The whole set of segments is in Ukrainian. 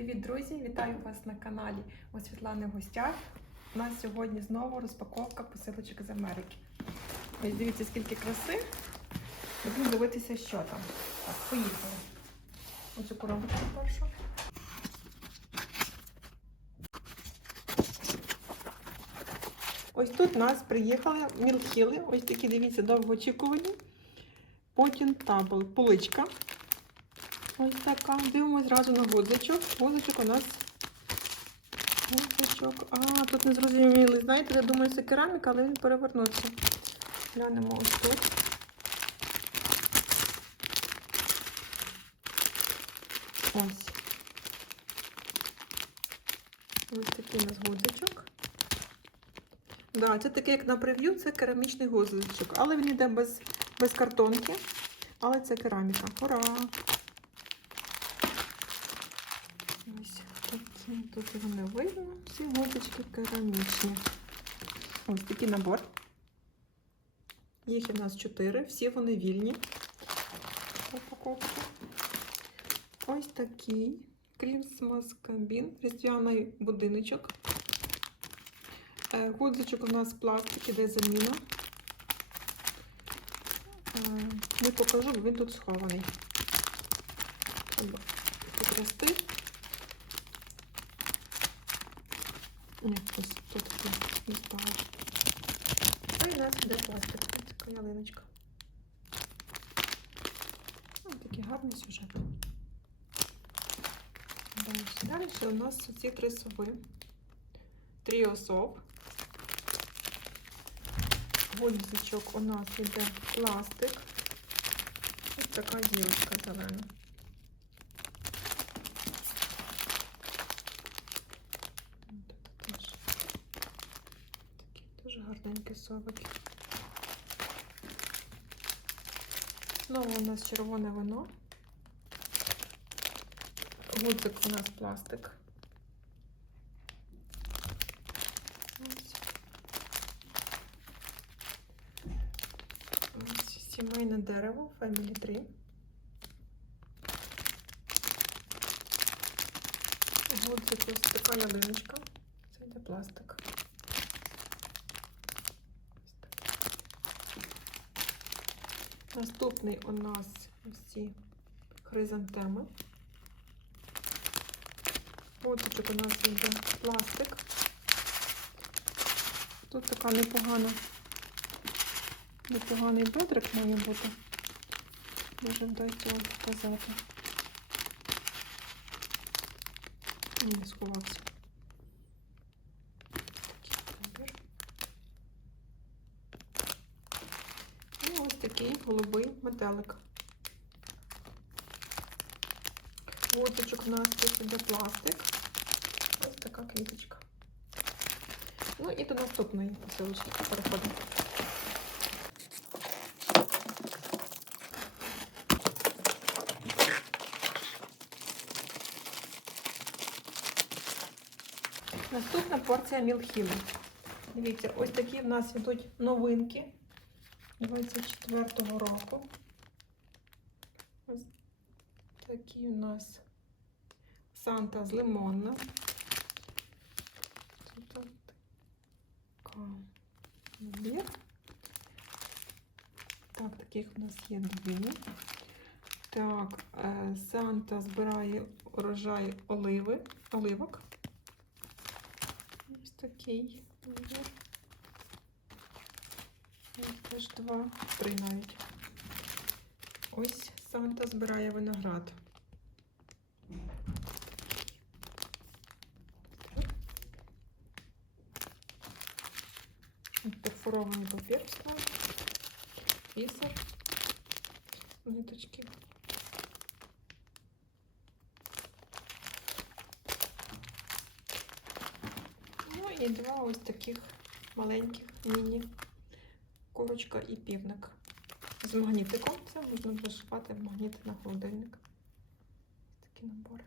Привіт, друзі! Вітаю вас на каналі у Світлани в гостях. У нас сьогодні знову розпаковка посилочок з Америки. Ось дивіться, скільки краси. Будемо дивитися, що там. Так, поїхали. Оцю коробочку першу. Ось тут у нас приїхали мілхіли. Ось такі, дивіться, довгоочікувані. Потім табл, поличка. Ось така. Дивимось зразу на гудзичок. Гудзичок у нас. Гудзичок. А, тут не зрозуміли. Знаєте, я думаю, це кераміка, але він перевернувся. Глянемо ось тут. Ось. Ось такий у нас гудзичок. Да, це такий, як на прев'ю, це керамічний гудзичок. Але він йде без, без картонки. Але це кераміка. Ура! Ось такі. Тут його не видно. Всі гудзички керамічні. Ось такий набор. Їх у нас чотири, всі вони вільні. Упаковка. Ось такий Christmas кабін, різдвяний будиночок. Е, Гудзичок у нас пластик, іде заміна. Е, Не покажу, він тут схований. Треба потрясти. Ні, ось тут не стало. А і у нас іде пластик. Така ялиночка. Ось такий гарний сюжет. Далі, у нас ці три сови. Тріо сов. Гудзичок у нас іде пластик. Ось така гілочка зелена. Тут теж такі дуже гарненькі совики. Знову у нас червоне вино. Гудзик у нас пластик. Ось. Ось сімейне дерево Family 3. Гудзик ось така ялиночка. Це йде пластик. Ось так. Наступний у нас ось ці хризантеми. Гудзичок у нас йде пластик. Тут така непогана, непоганий бедрик має бути. Може вдасться вам показати. Не сховався. Такий набір. І ось такий голубий метелик. Гудзичок у нас тут іде пластик. Ось така квіточка. Ну і до наступної посилочки переходимо. Наступна порція мілхіли. Дивіться, ось такі в нас йдуть новинки 24-го року. Ось такі у нас Санта з лимонна. Тут така. Так, таких у нас є дві. Так, е, Санта збирає урожай оливи, оливок. Ось такий. Теж два, три навіть. Ось Санта збирає виноград. Перфорований папір вставлю, бісер, ниточки. Ну і два ось таких маленьких міні курочка і півник. З магнітиком. Це можна зашивати магніти на холодильник. Такі набори.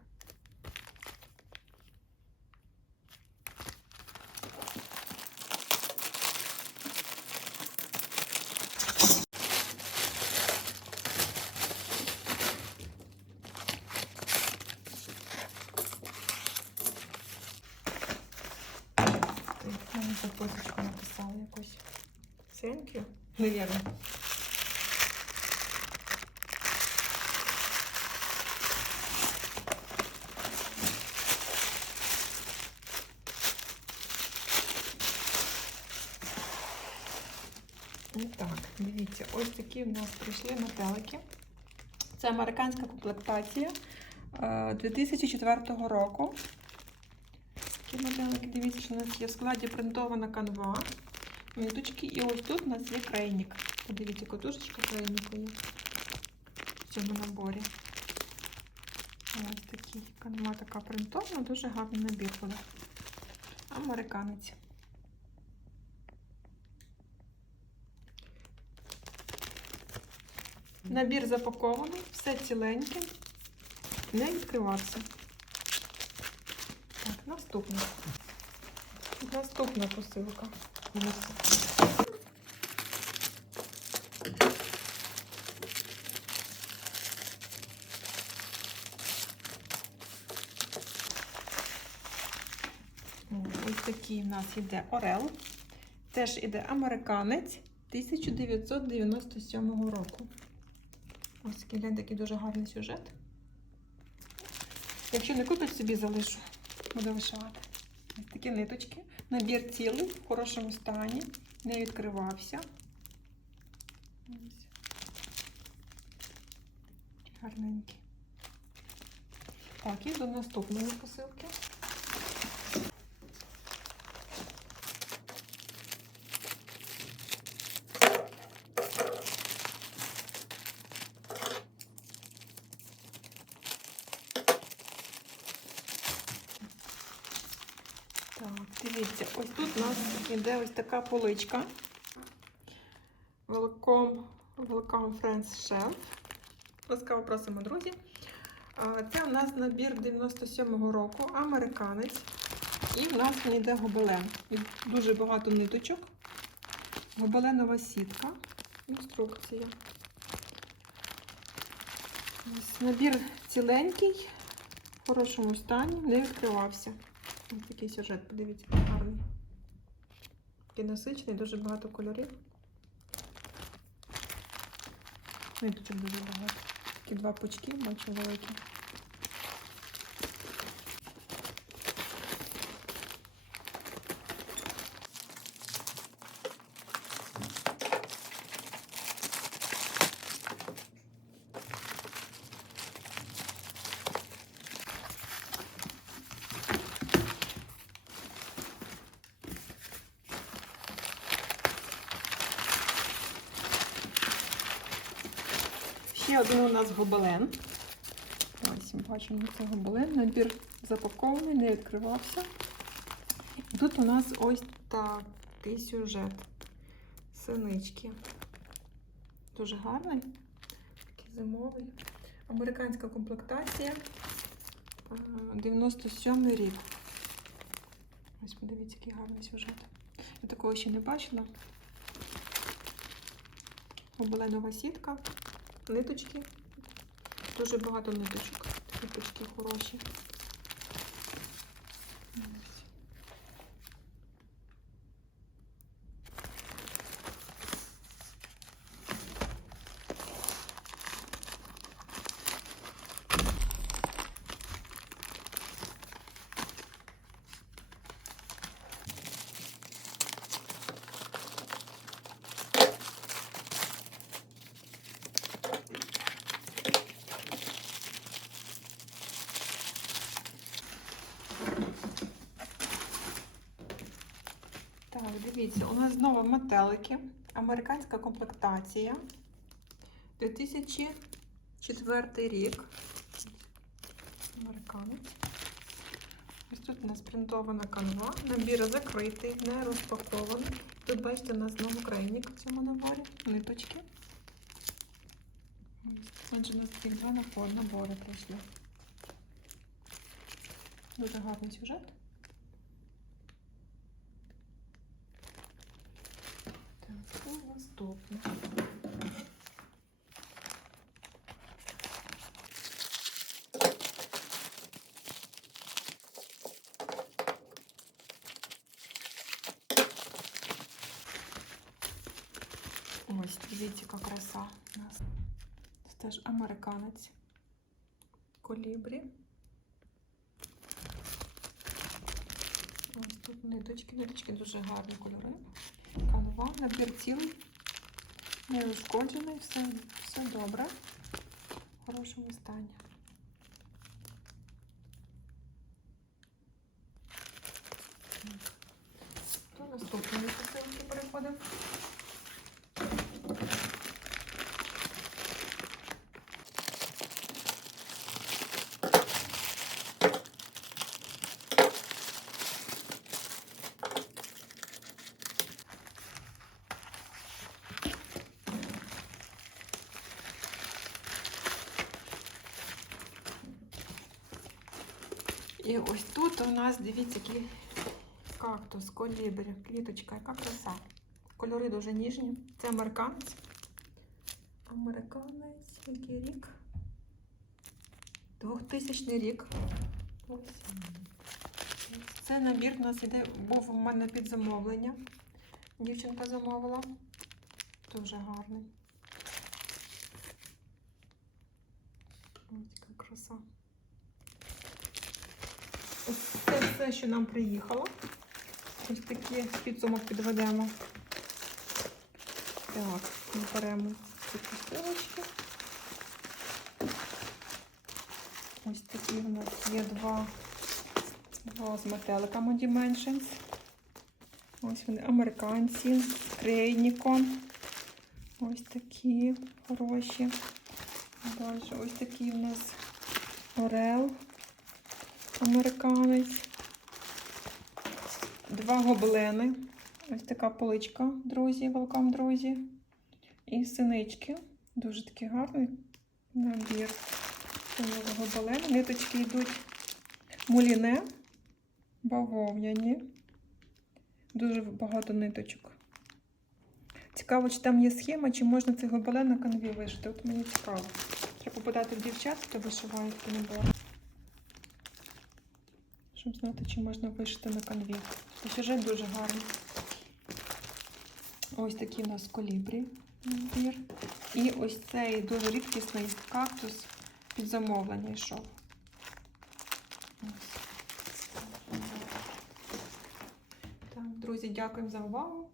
You. Навірно. І так, дивіться, ось такі в нас прийшли метелики. Це американська комплектація е, 2004 року. Такі метелики, дивіться, що у нас є в складі принтована канва, ниточки, і ось тут у нас є крейник. Подивіться, котушечка крейнику є в цьому наборі. Ось такий канва така принтована, дуже гарний набір буде. Американець. Набір запакований, все ціленьке, не відкривався. Так, наступна. Наступна посилка. Ось такий в нас йде Орел. Теж іде американець 1997 року. Ось такий глянь, такий дуже гарний сюжет. Якщо не купить, собі залишу. Буду вишивати. Ось такі ниточки. Набір цілий, в хорошому стані, не відкривався. Гарненький. Так, і до наступної посилки. Так, дивіться, ось тут у нас іде ось така поличка. Welcome, welcome Friends Shelf. Ласкаво просимо, друзі. Це у нас набір 97-го року, американець. І в нас не йде гобелен. Дуже багато ниточок. Гобеленова сітка. Інструкція. Ось набір ціленький, в хорошому стані, не відкривався. Ось такий сюжет, подивіться, гарний. Такий насичений, дуже багато кольорів. Ну і тут дуже багато. Такі два пучки, бачу великі. Ще один у нас гобелен. Ось бачимо це гобелен. Набір запакований, не відкривався. І тут у нас ось такий сюжет. Синички. Дуже гарний. Такий зимовий. Американська комплектація. Е, 97 рік. Ось подивіться, який гарний сюжет. Я такого ще не бачила. Гобеленова сітка ниточки. Дуже багато ниточок. Такі пучки хороші. Ось. Так, дивіться, у нас знову метелики. Американська комплектація. 2004 рік. Американець. Ось тут у нас принтована канва. Набір закритий, не розпакований. Тут, бачите, у нас знову крайник в цьому наборі. Ниточки. Отже, у нас таких два набори прийшли. Дуже гарний сюжет. Так, що наступне? Ось дивіться, краса у нас. Це теж американець. Колібрі. Ось тут ниточки, ниточки дуже гарні кольори. Канва, набір цілий, не ушкоджений, все, все добре. В хорошому стані. До наступної посилки переходимо. І ось тут у нас, дивіться, який кактус, колібрі, квіточка, яка краса. Кольори дуже ніжні. Це американець. Американець, який рік? 2000 рік. Ось. Це набір у нас іде, був у мене під замовлення. Дівчинка замовила. Дуже гарний. Ось яка краса. Ось це все, що нам приїхало. Ось такі підсумок підведемо. Так, ми беремо ці посилочки. Ось такі у нас є два, два з метеликами Dimensions. Ось вони американці з крейніком. Ось такі хороші. Далі ось такий у нас орел американець. Два гоблени. Ось така поличка, друзі, welcome, друзі. І синички. Дуже такий гарний набір. Гобелен. Ниточки йдуть муліне, бавовняні. Дуже багато ниточок. Цікаво, чи там є схема, чи можна цей гобелен на канві вишити. От мені цікаво. Треба попитати в дівчат, хто вишиває такі набори щоб знати, чи можна вишити на канві. Сюжет дуже гарний. Ось такі у нас колібрі набір. І ось цей дуже рідкісний кактус під замовлення йшов. Ось. Так, друзі, дякуємо за увагу.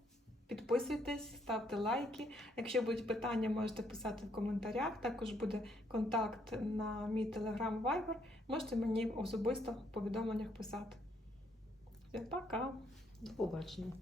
Підписуйтесь, ставте лайки. Якщо будуть питання, можете писати в коментарях. Також буде контакт на мій телеграм Viber. Можете мені особисто в повідомленнях писати. Пока! До побачення.